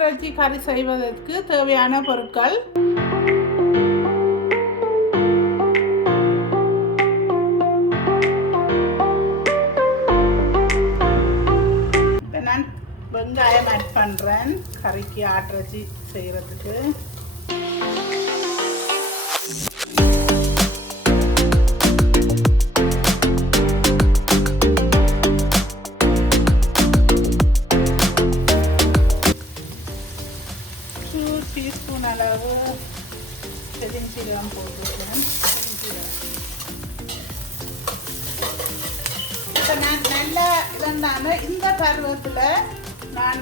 ஆட்டிறைச்சி கறி செய்வதற்கு தேவையான பொருட்கள் இப்போ நான் வெங்காயம் ஆட் பண்ணுறேன் கறிக்கு ஆட்டிறைச்சி செய்கிறதுக்கு. டீஸ்பூன் அளவு பெருஞ்சீரகம் போட்டுருக்கேன். இப்போ நான் நல்லா இருந்தாங்க இந்த பருவத்தில் நான்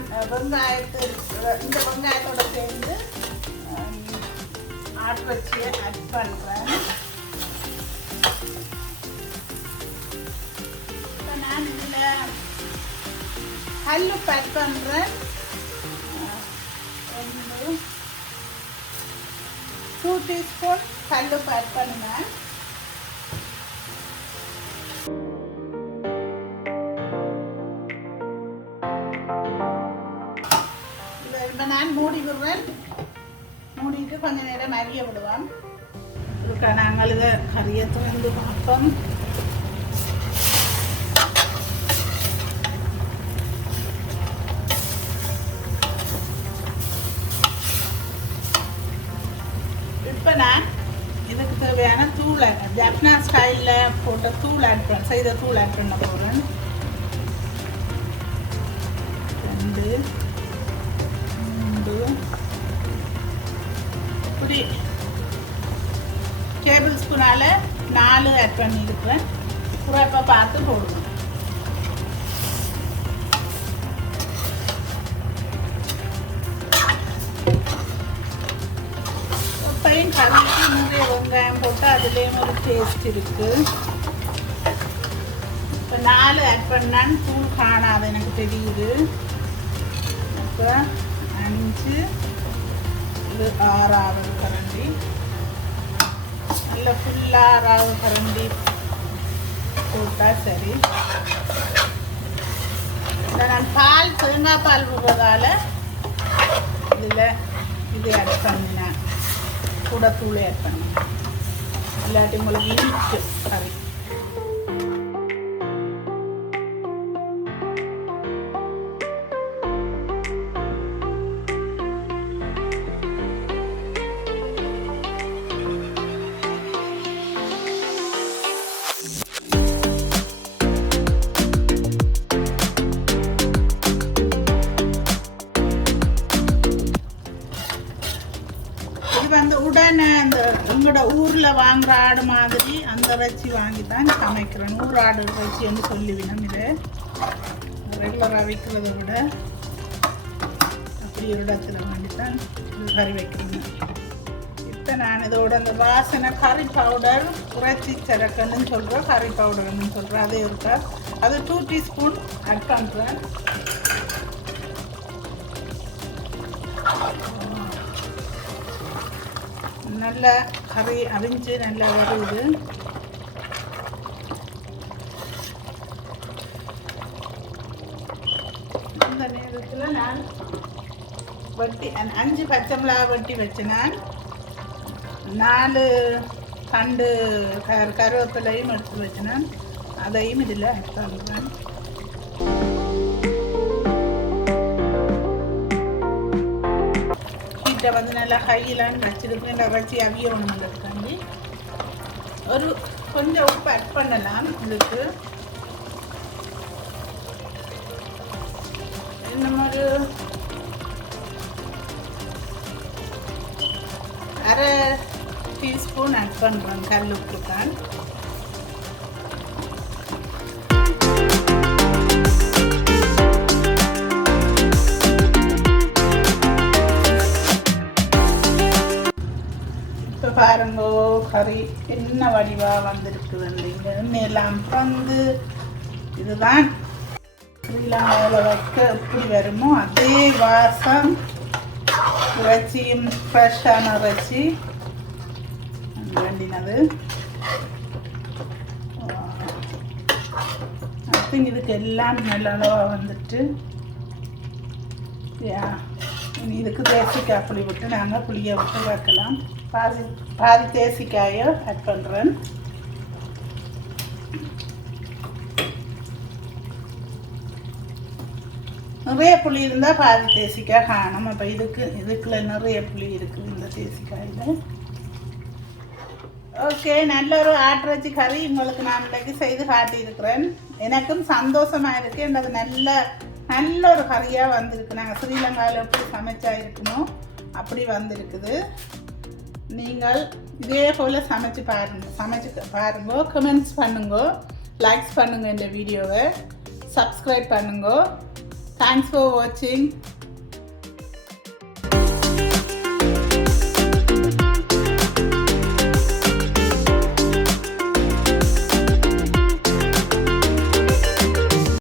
இந்த வெங்காயத்தோட சேர்ந்து ஆட்டிறைச்சியை ஆட் பண்ணுறேன். இப்போ நான் இதில் கல்லுப்பு ஆட் பண்ணுறேன். 2 டீஸ்பூன் கல்லுப்பு ஆட் பண்ணுவேன். இப்போ நான் மூடி விடுவேன். மூடிட்டு கொஞ்சம் நேரம் அரிய விடுவேன். இதுக்காக நாங்கள் இதை கறியை திறந்து பார்ப்போம். இப்போ நான் இதுக்கு தேவையான தூள் ஜப்னா ஸ்டைலில் போட்ட தூள் செய்த தூள் ஆட் பண்ண போகிறேன். 2 3 இப்படி டேபிள் ஸ்பூனால் 4 ஆட் பண்ணியிருக்கிறேன். குறைப்பா பார்த்து போடுவேன். கறிக்கு நிறைய வெங்காயம் போட்டு அதுலேயும் ஒரு டேஸ்ட் இருக்குது. இப்போ 4 ஆட் பண்ணான்னு தூள் காணாது எனக்கு தெரியுது. இப்போ 5 இது 6வது கரண்டி நல்ல ஃபுல்லாக 6வது கரண்டி போட்டால் சரி. நான் தேங்காய் பால் விடுறதால இதில் இது ஆட் பண்ணினேன். கூட தூள் ஆட் பண்ணுங்க, இல்லாட்டி உங்களுக்கு இனிச்சு கறி. உடனே அந்த எங்களோட ஊரில் வாங்குகிற ஆடு மாதிரி அந்த இறைச்சி வாங்கி தான் சமைக்கிறேன். ஊர் ஆடு இறைச்சின்னு சொல்லுவினோம். இது ரெகுலராக வைக்கிறத விட அப்படி ஒரு இடத்துல வேண்டி தான் இது கறி வைக்கணும். இப்போ நான் இதோட அந்த வாசனை கறி பவுடர் இறைச்சி சரக்குன்னு சொல்கிறேன், கறி பவுடர்னு சொல்கிறேன், அது இருக்கா. அது 2 டீஸ்பூன் ஆட் பண்ணுறேன். நல்லா கறி அவிஞ்சு நல்லா வருது. அந்த நேரத்தில் நான் வெட்டி 5 பச்சை மிளகாய் வெட்டி வச்சேன். நான் 4 தண்டு கருவேப்பிலையும் எடுத்து வச்சேன். அதையும் இதில் ஆட் பண்ணுறேன். வந்து நல்லா ஹையிலான்னு வச்சுருக்கு. இறைச்சி அவியணுங்கிறதுக்காண்டி ஒரு கொஞ்சம் உப்பு ஆட் பண்ணலாம். உங்களுக்கு இன்னும் ஒரு 1/2 டீஸ்பூன் ஆட் பண்ணுறேன் கல் உப்பு தான். பாருங்க கறி என்ன வடிவாக வந்திருக்குதுங்க. எண்ணெயெல்லாம் வந்து இதுதான் ஸ்ரீலங்காவில் வைக்க எப்படி வருமோ அதே வாசம். இறைச்சியும் ஃப்ரெஷ்ஷான இறைச்சி வேண்டினது. ஐ திங்க் இதுக்கு எல்லாம் நல்ல அளவாக வந்துட்டு இனி இதுக்கு தேசிக்காய் புளி விட்டு நாங்கள் புளியை விட்டு வைக்கலாம். பாதி தேசிக்காயை ஆட் பண்ணுறேன். நிறைய புளி இருந்தால் பாதி தேசிக்காய் காணும். அப்போ இதுக்குள்ள நிறைய புளி இருக்குது இந்த தேசிக்காயில். ஓகே, நல்ல ஒரு ஆட்டிறைச்சி கறி உங்களுக்கு நான் இன்றைக்கு செய்து காட்டியிருக்கிறேன். எனக்கும் சந்தோஷமாக இருக்குது. எனக்கு நல்ல ஒரு கறியாக வந்திருக்கு. நாங்கள் ஸ்ரீலங்காவில் எப்படி சமைச்சா இருக்கணும் அப்படி வந்திருக்குது. நீங்கள் இதே போல் சமைச்சு பாருங்க, கமெண்ட்ஸ் பண்ணுங்க, லைக்ஸ் பண்ணுங்க, இந்த வீடியோவை சப்ஸ்கிரைப் பண்ணுங்க. தேங்க்ஸ் ஃபார் வாட்சிங்.